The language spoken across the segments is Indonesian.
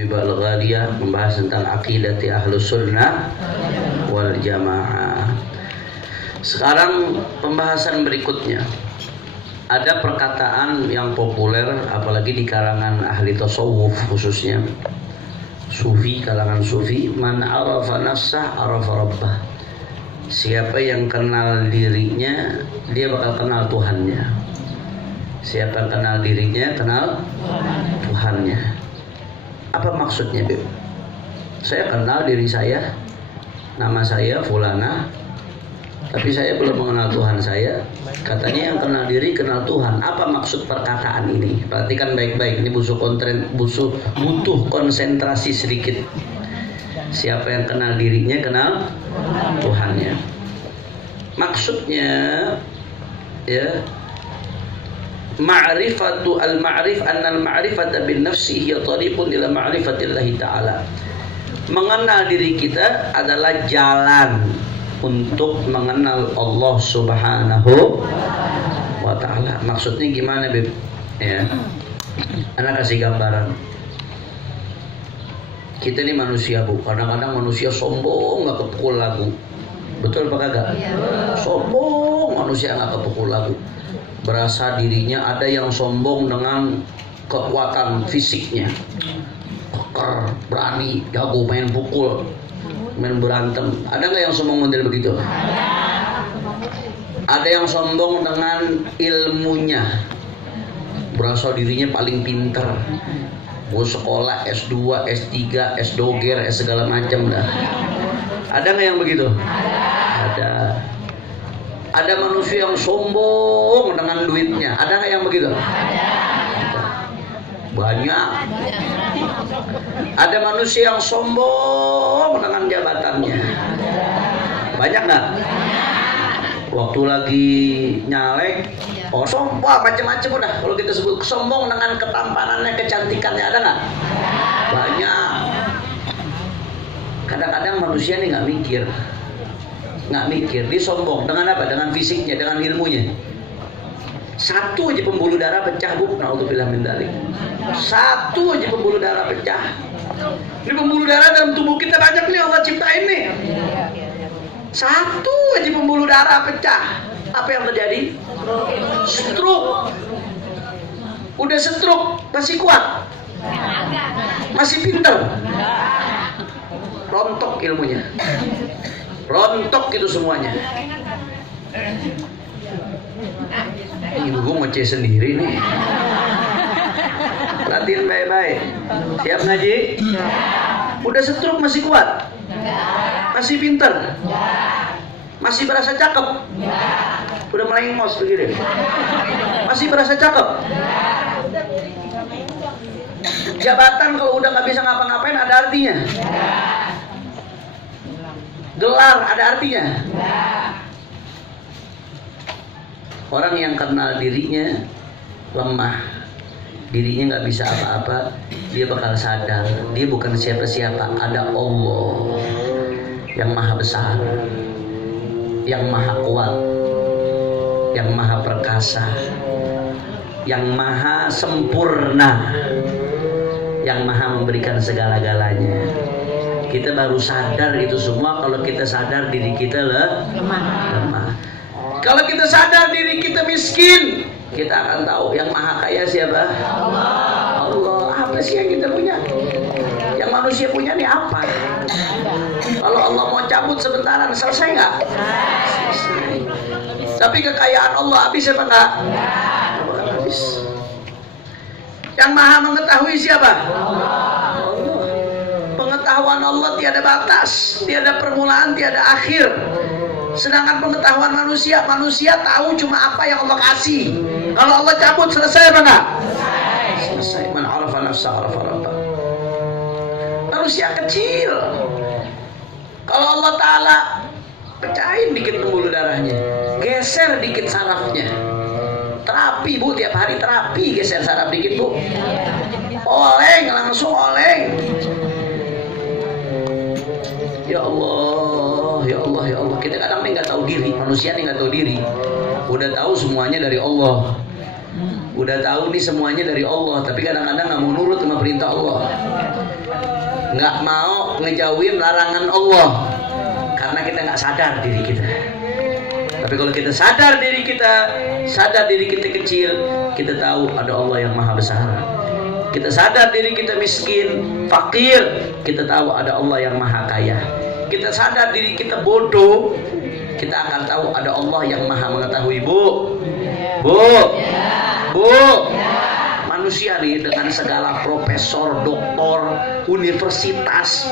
Bibal Ghaliyah membahas tentang aqidati Ahlus Sunnah wal Jamaah. Sekarang pembahasan berikutnya. Ada perkataan yang populer apalagi di kalangan ahli tasawuf, khususnya sufi, kalangan sufi, man arafa nafsah arafa rabbah. Siapa yang kenal dirinya, dia bakal kenal Tuhannya. Siapa yang kenal dirinya, kenal Tuhannya. Apa maksudnya, Beb? Saya kenal diri saya, nama saya Fulana, tapi saya belum mengenal Tuhan saya. Katanya yang kenal diri kenal Tuhan. Apa maksud perkataan ini? Perhatikan baik-baik. Ini butuh konsentrasi sedikit. Siapa yang kenal dirinya kenal Tuhannya. Maksudnya, ya, ma'rifatu al-ma'rif anna al-ma'rifata bin nafsi hiya tariqun ila ma'rifatillahi ta'ala. Mengenal diri kita adalah jalan untuk mengenal Allah Subhanahu wa ta'ala. Maksudnya gimana, Beb? Ya. Anak kasih gambaran. Kita ini manusia, Bu. Kadang-kadang manusia sombong, nggak kepukul lagu. Betul apa kagak? Sombong, manusia nggak kepukul lagu. Berasa dirinya, ada yang sombong dengan kekuatan fisiknya, keker, berani, jago main pukul, main berantem. Ada nggak yang sombong model begitu? Ada yang sombong dengan ilmunya, berasa dirinya paling pinter. Gue sekolah S2, S3, S-doger, S segala macam dah. Ada nggak yang begitu? Ada. Ada manusia yang sombong dengan duitnya. Ada nggak yang begitu? Ada. Banyak. Ada manusia yang sombong dengan jabatannya. Banyak nggak? Waktu lagi nyalek, sombong macam-macam udah. Kalau kita sebut sombong dengan ketampanannya, kecantikannya, ada nggak? Banyak. Kadang-kadang manusia ini nggak mikir. Dia sombong dengan apa? Dengan fisiknya, dengan ilmunya. Satu aja pembuluh darah pecah, Bu. Naudzubillah min dzalik. Satu aja pembuluh darah pecah. Ini pembuluh darah dalam tubuh kita banyak nih, Allah ciptain nih. Satu aja pembuluh darah pecah, apa yang terjadi? Stroke. Udah stroke, masih kuat? Masih pinter? Rontok ilmunya. Rontok itu semuanya. Ibu gue ngoceh sendiri nih. Latihan baik-baik. Siap ngaji? Udah stroke masih kuat? Masih pinter? Masih berasa cakep? Udah melengos begini. Masih berasa cakep? Jabatan kalau udah nggak bisa ngapa-ngapain ada artinya? Gelar ada artinya? Orang yang kenal dirinya lemah, dirinya nggak bisa apa-apa, dia bakal sadar dia bukan siapa-siapa. Ada Allah yang maha besar, yang maha kuat, yang maha perkasa, yang maha sempurna, yang maha memberikan segala-galanya. Kita baru sadar itu semua kalau kita sadar diri kita lemah. Kalau kita sadar diri kita miskin, kita akan tahu yang maha kaya siapa? Allah. Apa sih yang kita punya? Yang manusia punya nih apa? Kalau Allah mau cabut sebentaran, selesai nggak? Selesai. Tapi kekayaan Allah habis apa enggak? Habis. Yang maha mengetahui siapa? Pengetahuan Allah tiada batas, tiada permulaan, tiada akhir. Sedangkan pengetahuan manusia tahu cuma apa yang Allah kasih. Kalau Allah cabut, selesai apa enggak? Selesai. Man arafa nafsah arafa rabbah. Manusia kecil. Kalau Allah Ta'ala pecahin dikit pembuluh darahnya, geser dikit sarafnya. Terapi, Bu, tiap hari terapi, geser saraf dikit, Bu. Oleng, langsung oleng. Ya Allah, ya Allah, ya Allah. Kita kadang nih nggak tahu diri, manusia nih nggak tahu diri. Udah tahu semuanya dari Allah. Udah tahu nih semuanya dari Allah, tapi kadang-kadang nggak mau nurut sama perintah Allah. nggak mau ngejauhin larangan Allah karena kita nggak sadar diri kita. Tapi kalau kita sadar diri kita kecil, kita tahu ada Allah yang maha besar. Kita sadar diri kita miskin, fakir, kita tahu ada Allah yang maha kaya. Kita sadar diri kita bodoh, kita akan tahu ada Allah yang maha mengetahui. Bu, manusia nih dengan segala profesor, doktor, universitas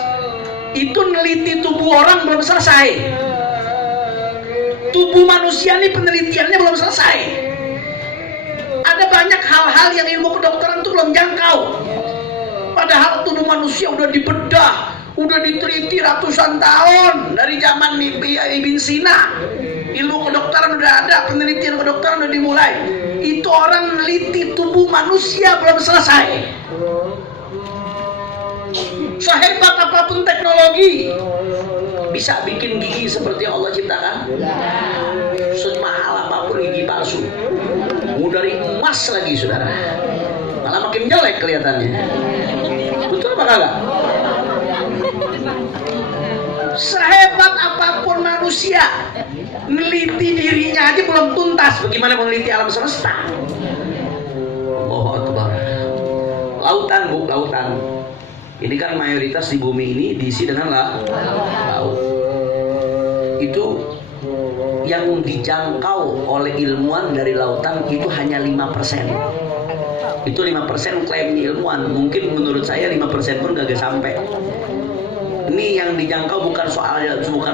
itu neliti tubuh orang belum selesai. Tubuh manusia nih penelitiannya belum selesai. Ada banyak hal-hal yang ilmu kedokteran itu belum jangkau. Padahal tubuh manusia udah dibedah, udah diteliti ratusan tahun dari zaman Ibn Sina. Ilmu kedokteran udah ada, penelitian kedokteran udah dimulai. Itu orang meneliti tubuh manusia belum selesai. Sehebat apapun teknologi, bisa bikin gigi seperti yang Allah ciptakan? Semahal apapun gigi palsu, mau dari emas lagi saudara, malah makin jelek kelihatannya. Betul apa enggak? Sehebat apapun manusia, meneliti dirinya aja belum tuntas, bagaimana meneliti alam semesta? Allahu Akbar. Lautan, Bu, lautan. Ini kan mayoritas di bumi ini diisi dengan laut. Itu yang dijangkau oleh ilmuwan dari lautan itu hanya 5%. Itu 5% klaim ilmuwan. Mungkin menurut saya 5% pun gak sampai. Ini yang dijangkau bukan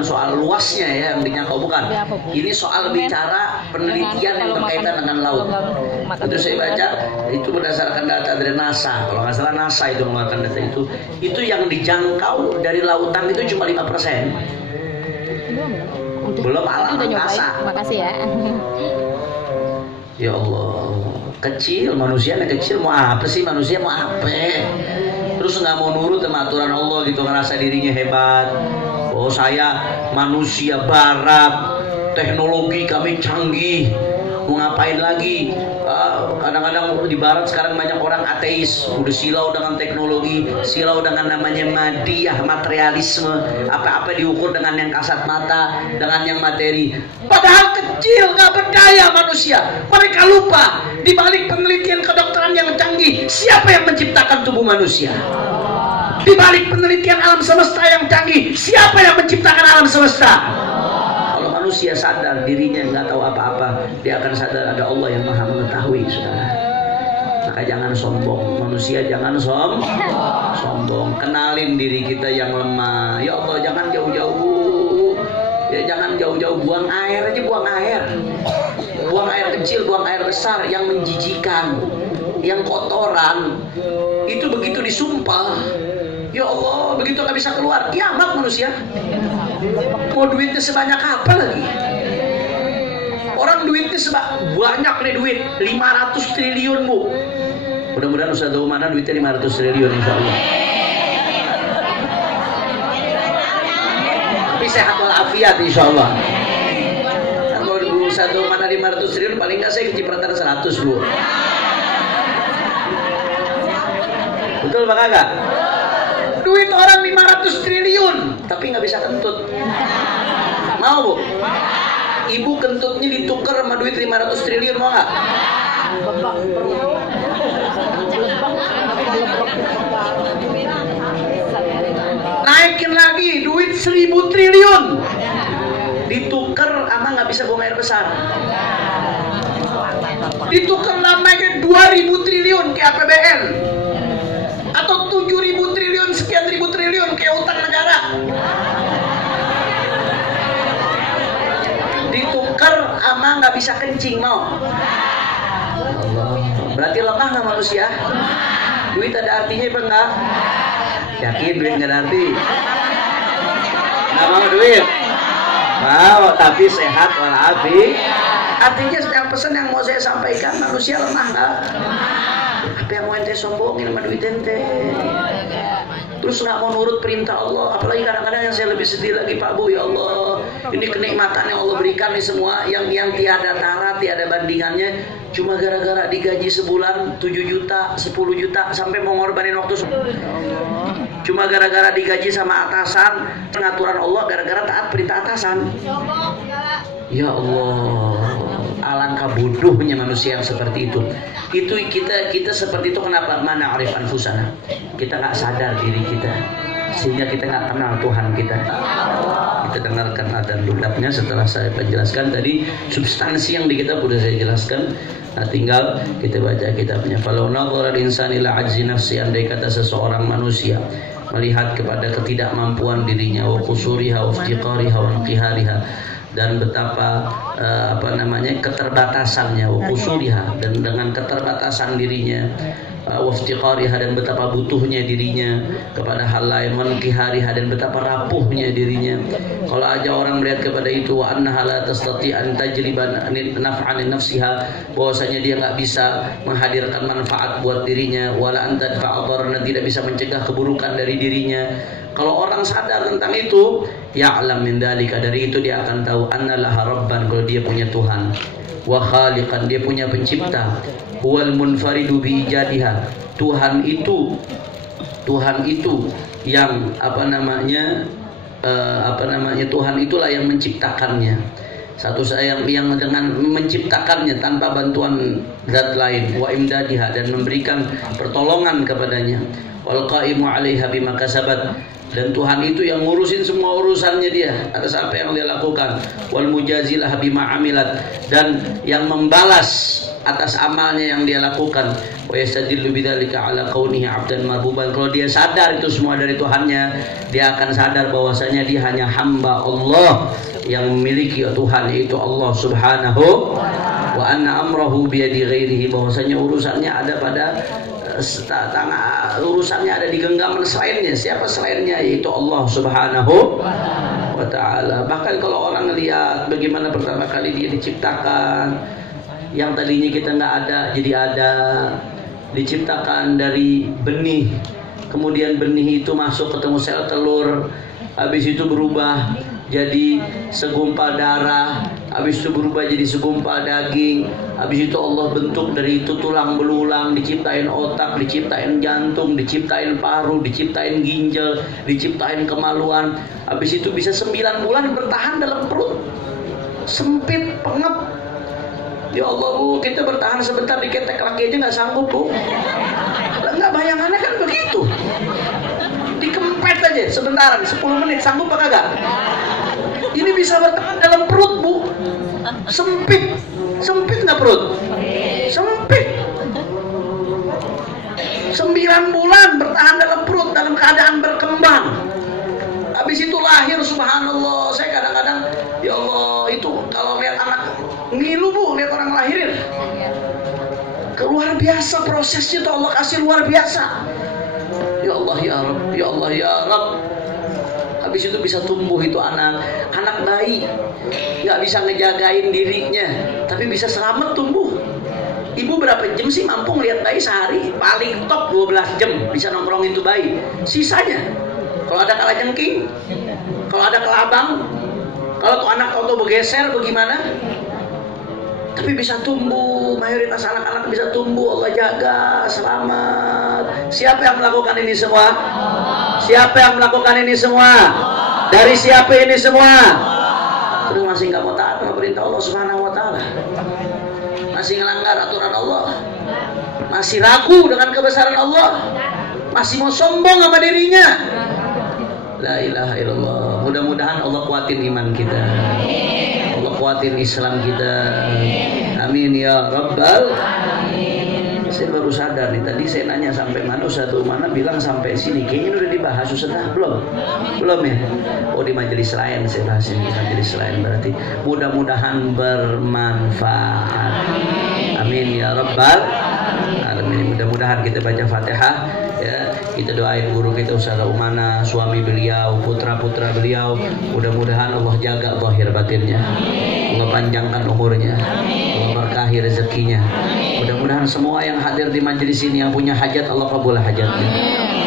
soal luasnya ya, yang dijangkau bukan. Ini soal bicara penelitian yang berkaitan dengan laut. Itu saya baca, itu berdasarkan data dari NASA. Kalau nggak salah NASA itu mengeluarkan data itu. Itu yang dijangkau dari lautan itu cuma 5%. Belum alam angkasa. Makasih ya. Ya Allah, kecil manusianya kecil, mau apa sih manusia, mau apa? Terus nggak mau nurut sama aturan Allah gitu, ngerasa dirinya hebat. Oh saya manusia barat, teknologi kami canggih, mau ngapain lagi? Kadang-kadang di barat sekarang banyak orang ateis, udah silau dengan teknologi, silau dengan namanya madiyah, materialisme, apa-apa diukur dengan yang kasat mata, dengan yang materi. Padahal kecil, nggak berdaya manusia. Mereka lupa di balik penelitian kedokteran yang canggih, siapa yang menciptakan tubuh manusia? Di balik penelitian alam semesta yang canggih, siapa yang menciptakan alam semesta? Kalau manusia sadar dirinya nggak tahu apa-apa, dia akan sadar ada Allah yang maha mengetahui, saudara. Maka jangan sombong, manusia jangan sombong. Kenalin diri kita yang lemah. Ya Allah, jangan jauh-jauh. Ya jangan jauh-jauh, buang air aja, buang air. Buang air kecil, buang air besar yang menjijikan, yang kotoran. Itu begitu disumpah, ya Allah, begitu nggak bisa keluar, kiamat manusia. Mau duitnya sebanyak apa lagi? Orang duitnya banyak nih, duit 500 triliun Bu. Mudah-mudahan Ustaz mana duitnya 500 triliun insya Allah. Tapi sehat walafiat insya Allah. Kalau Ustaz mana 500 triliun, paling nggak saya kecipratan 100 Bu. Betul Pak Kakak? Duit orang 500 triliun tapi nggak bisa kentut. Mau Bu? Ibu kentutnya ditukar sama duit 500 triliun, mau nggak? Naikin lagi duit 1000 triliun ditukar sama nggak bisa buang air besar. Ditukar namanya 2000 triliun ke APBN atau 7000 triliun, sekian ribu triliun kayak utang negara. Ditukar sama nggak bisa kencing, mau? Allah. Berarti lemah nggak manusia? Duit ada artinya apa enggak? Yakin duit nggak ada arti? Nggak mau duit? Mau, tapi sehat walafiat. Artinya yang pesan yang mau saya sampaikan, manusia lemah nggak? Apa yang mau ente sombongin sama duit ente? Terus nggak mau nurut perintah Allah. Apalagi kadang-kadang yang saya lebih sedih lagi Pak Bu, ya Allah, ini kenikmatan yang Allah berikan nih semua, yang tiada tara, tiada bandingannya, cuma gara-gara digaji sebulan 7 juta, 10 juta, sampai mau ngorbanin waktu Cuma gara-gara digaji sama atasan, pengaturan Allah gara-gara taat perintah atasan. Ya Allah, alangkah bodohnya manusia yang seperti itu. Itu kita seperti itu kenapa? Mana arif anfusana. Kita nggak sadar diri kita, sehingga kita nggak kenal Tuhan kita. Kita dengarkan adzan lulapnya setelah saya menjelaskan tadi substansi yang di kitab sudah saya jelaskan. Nah, tinggal kita baca kitabnya. Falau nadhara al-insani ila ajzi nafsi, andai kata seseorang manusia melihat kepada ketidakmampuan dirinya, wa qusuriha wa iftiqariha wa inqihariha, dan betapa keterbatasannya, wa qusuriha, dan dengan keterbatasan dirinya, wa iftiqariha, dan betapa butuhnya dirinya kepada hal lain, wa inqihariha, dan betapa rapuhnya dirinya. Kalau aja orang melihat kepada itu, wa annaha la tastati an tajliba naf'an li nafsiha, bahwasanya dia enggak bisa menghadirkan manfaat buat dirinya, wala an tadfa'a dharran, tidak bisa mencegah keburukan dari dirinya. Kalau orang sadar tentang itu, ya'lam min dzalika, dari itu dia akan tahu annallaha rabban, kalau dia punya Tuhan, wa khaliqan, dia punya pencipta, huwal munfaridu bi ijadiha, Tuhan itu yang Tuhan itulah yang menciptakannya. Yang dengan menciptakannya tanpa bantuan zat lain, wa imdadiha, dan memberikan pertolongan kepadanya, wal qaimu 'alaiha bima kasabat, dan Tuhan itu yang ngurusin semua urusannya dia atas apa yang dia lakukan, wal mujazilah bima amilat, dan yang membalas atas amalnya yang dia lakukan, wa yastadillu bidzalika ala kaunihi 'abdan marbuban. Kalau dia sadar itu semua dari Tuhannya, dia akan sadar bahwasanya dia hanya hamba Allah yang memiliki Tuhan, yaitu Allah Subhanahu wa anna amrahu biyadi ghairihi, bahwasanya urusannya ada pada urusannya ada di genggaman selainnya. Siapa selainnya? Yaitu Allah Subhanahu wa ta'ala. Bahkan kalau orang lihat bagaimana pertama kali dia diciptakan, yang tadinya kita nggak ada jadi ada, diciptakan dari benih, kemudian benih itu masuk ketemu sel telur, habis itu berubah jadi segumpal darah, habis itu berubah jadi segumpal daging, habis itu Allah bentuk dari itu tulang belulang, diciptain otak, diciptain jantung, diciptain paru, diciptain ginjal, diciptain kemaluan, habis itu bisa 9 bulan bertahan dalam perut sempit, pengep. Ya Allah Bu, kita bertahan sebentar diketek laki aja nggak sanggup Bu. Nggak, bayangannya kan begitu, dikempet aja sebentaran 10 menit, sanggup apa kagak? Ini bisa bertahan dalam perut Bu, sempit nggak perut? Sempit. 9 bulan bertahan dalam perut dalam keadaan berkembang. Habis itu lahir, subhanallah. Saya kadang-kadang, ya Allah, itu kalau lihat anak ngilu Bu, lihat orang lahirin. Luar biasa prosesnya tuh, Allah kasih luar biasa. Ya Allah ya Rabb, ya Allah ya Rabb. Habis itu bisa tumbuh itu anak bayi, nggak bisa ngejagain dirinya, tapi bisa selamat tumbuh. Ibu berapa jam sih mampu ngeliat bayi sehari? Paling top 12 jam bisa nongkrongin itu bayi. Sisanya, kalau ada kalajengking, kalau ada kelabang, kalau tuh anak tahu bergeser bagaimana? Tapi bisa tumbuh, mayoritas anak-anak bisa tumbuh, Allah jaga, selamat. Siapa yang melakukan ini semua? Siapa yang melakukan ini semua? Dari siapa ini semua? Terus masih nggak mau taat sama perintah Allah Subhanahu wa ta'ala, masih ngelanggar aturan Allah, masih ragu dengan kebesaran Allah, masih mau sombong sama dirinya. La ilaha illallah. Mudah-mudahan Allah kuatin iman kita, Allah kuatin Islam kita. Amin ya Rabbal alamin. Saya baru sadar nih, tadi saya nanya sampai mana, satu mana bilang sampai sini. Kayaknya udah dibahas Ustaz, belum ya? Oh, di majelis lain saya bahas ini, majelis lain berarti. Mudah-mudahan bermanfaat. Amin ya Rabbal alamin. Mudah-mudahan kita baca Fatihah ya, kita doain guru kita Ustaz Umana, suami beliau, putra-putra beliau, mudah-mudahan Allah jaga zahir batinnya, Allah panjangkan umurnya, Allah berkahi rezekinya. Mudah-mudahan semua yang hadir di majelis ini yang punya hajat Allah kabul hajatnya,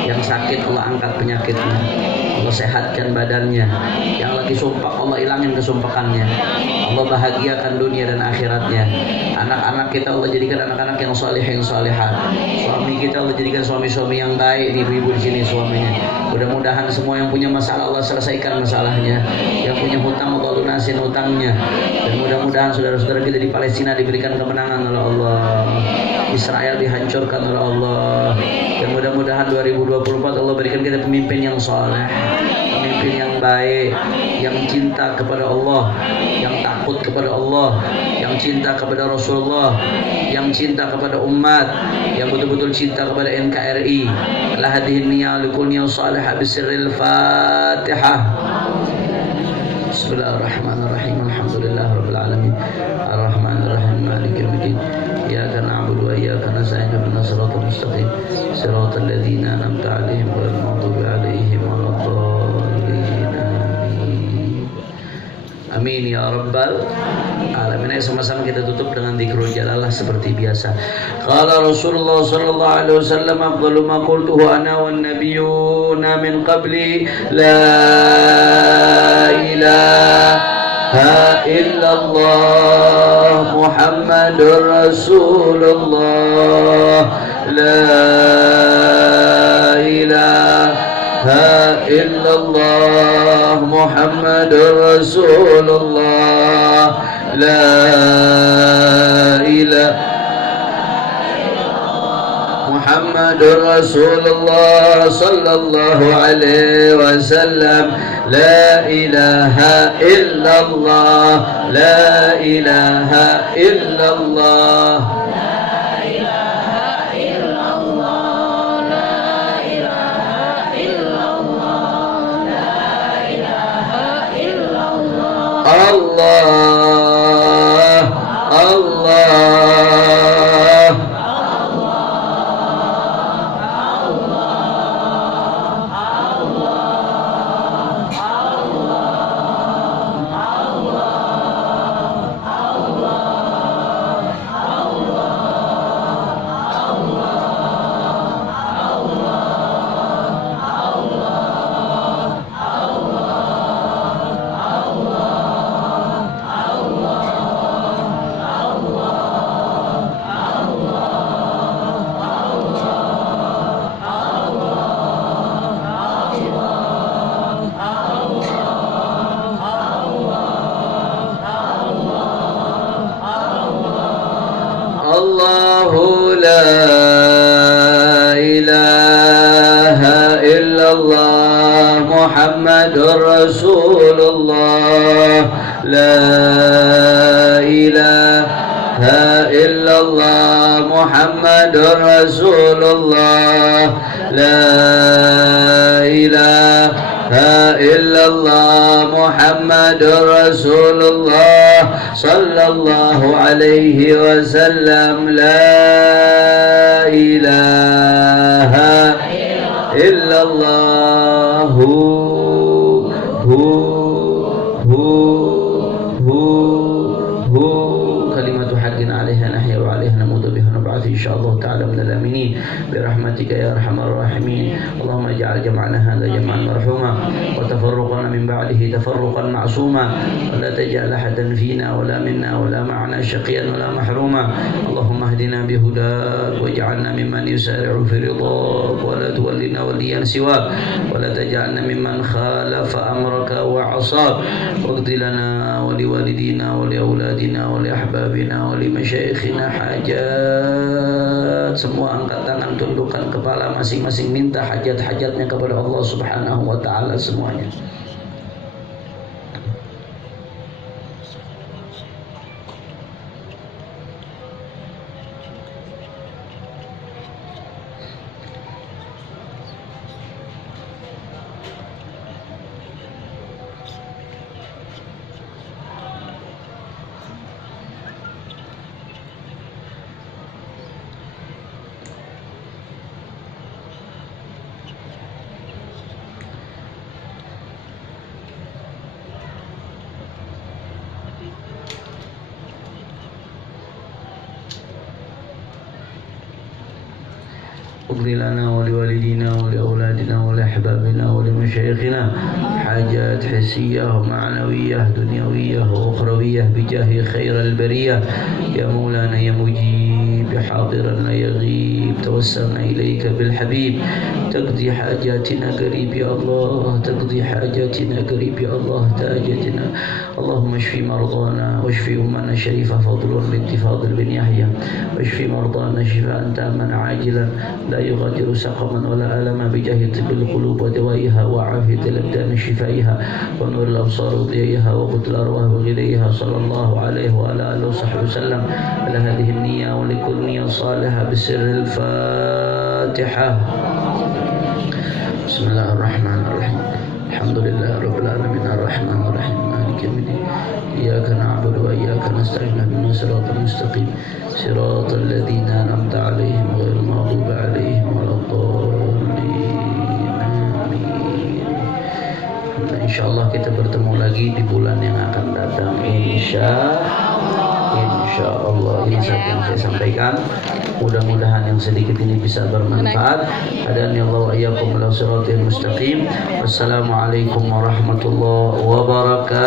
Yang sakit Allah angkat penyakitnya, Allah sehatkan badannya. Yang lagi sumpah Allah hilangin kesumpahannya, Allah bahagiakan dunia dan akhiratnya. Anak-anak kita Allah jadikan anak-anak yang saleh yang salehat. Suami kita Allah jadikan suami-suami yang baik. Nih ibu di sini suaminya. Mudah-mudahan semua yang punya masalah Allah selesaikan masalahnya. Yang punya hutang Allah lunasin hutangnya. Dan mudah-mudahan saudara-saudara kita di Palestina diberikan kemenangan oleh Allah. Israel dihancurkan oleh Allah. Dan mudah-mudahan 2024 Allah berikan kita pemimpin yang saleh, pemimpin yang baik, yang cinta kepada Allah, yang takut kepada Allah, yang cinta kepada Rasulullah, yang cinta kepada umat, yang betul-betul cinta kepada NKRI. La hadihin niyya likul niyya salihah bisirril Fatihah. Bismillahirrahmanirrahim. Alhamdulillahirabbil alamin. Arrahmanirrahim. Maliki yaumiddin. Iyyaka na'budu wa iyyaka nasta'in. Ihdinas siratal mustaqim. Siratal ladzina an'amta 'alaihim ghairil maghdubi 'alaihim waladdallin. Amin ya rabbal alamin. Ayo sama-sama kita tutup dengan dzikrul jalalah seperti biasa. Qala Rasulullah sallallahu alaihi wasallam, afdalu ma qultuhu ana wan nabiyyuna min qabli la ilaha illallah Muhammadur Rasulullah la ilaha illallah Muhammadur Rasulullah la ilaha Muhammadur Rasulullah sallallahu alaihi wasallam la ilaha illallah la ilaha illallah Allah Allah Allahu la ilaha illallah Muhammadur Rasulullah la ilaha illallah Muhammadur Rasulullah la ilaha illallah Muhammadur Rasulullah sallallahu alaihi wasallam la ilaha illallah kalimatu haqqin 'alaiha nahya wa 'alaiha namutu biha nab'ath insyaallah ta'ala minal aminin bi rahmatika ya arhamar rahimin. Allahumma ij'al jam'ana hadha jam'an marhuma wa tafarruqana min ba'dihi tafarruqan ma'suma wa la taj'al ahadan fina wa la minna wa la ma'ana shaqiyan wa la mahruma. Allahumma ihdina bihudak waj'alna mimman yusari'u fi ridhak wa la tuwallina waliyan siwak wa la taj'alna mimman khalafa amraka wa 'asak waghfir lana wa liwalidina wa li auladina wa li ahbabina wa li masyayikhina hajat. Semua angkat tangan, tundukkan kepala, masing-masing minta hajat-hajatnya kepada Allah Subhanahu wa taala semuanya. اقض لنا ولوالدينا ولأولادنا ولأحبابنا ولمشايخنا حاجات حسية ومعنوية دنيوية وأخروية بجاه خير البرية يا مولانا يا مجيب حاضرا لا يغيب توسلنا إليك بالحبيب تقضي حاجاتنا قريب يا الله تقضي حاجاتنا قريب يا الله تاجتنا اللهم اشف مرضانا واشف أمنا شريفة فضل بنت فاضل بن يحيى واشف مرضانا شفاء تاما عاجلا لا يغادر سقما ولا ألما بجاه طب القلوب ودوائها وعافية الأبدان شفائها ونور الأبصار وضيائها وقتل الأرواح وغليها صلى الله عليه وعلى آله وصحبه وسلم على هذه النية ولكل نية صالحة بسر الفاتحة. بسم الله الرحمن الرحيم الحمد لله رب العالمين الرحمن الرحيم مالك يوم الدين إياك نعبد وإياك نستعين اهدنا الصراط المستقيم صراط الذين أنعمت عليهم غير المغضوب عليهم ولا الضالين آمين. Insyaallah kita bertemu lagi di bulan yang akan datang insyaallah. Ini saja yang saya sampaikan. Mudah-mudahan yang sedikit ini bisa bermanfaat. Hadani Allah wa iyyakum ila siratal mustaqim. Wassalamualaikum warahmatullahi wabarakatuh.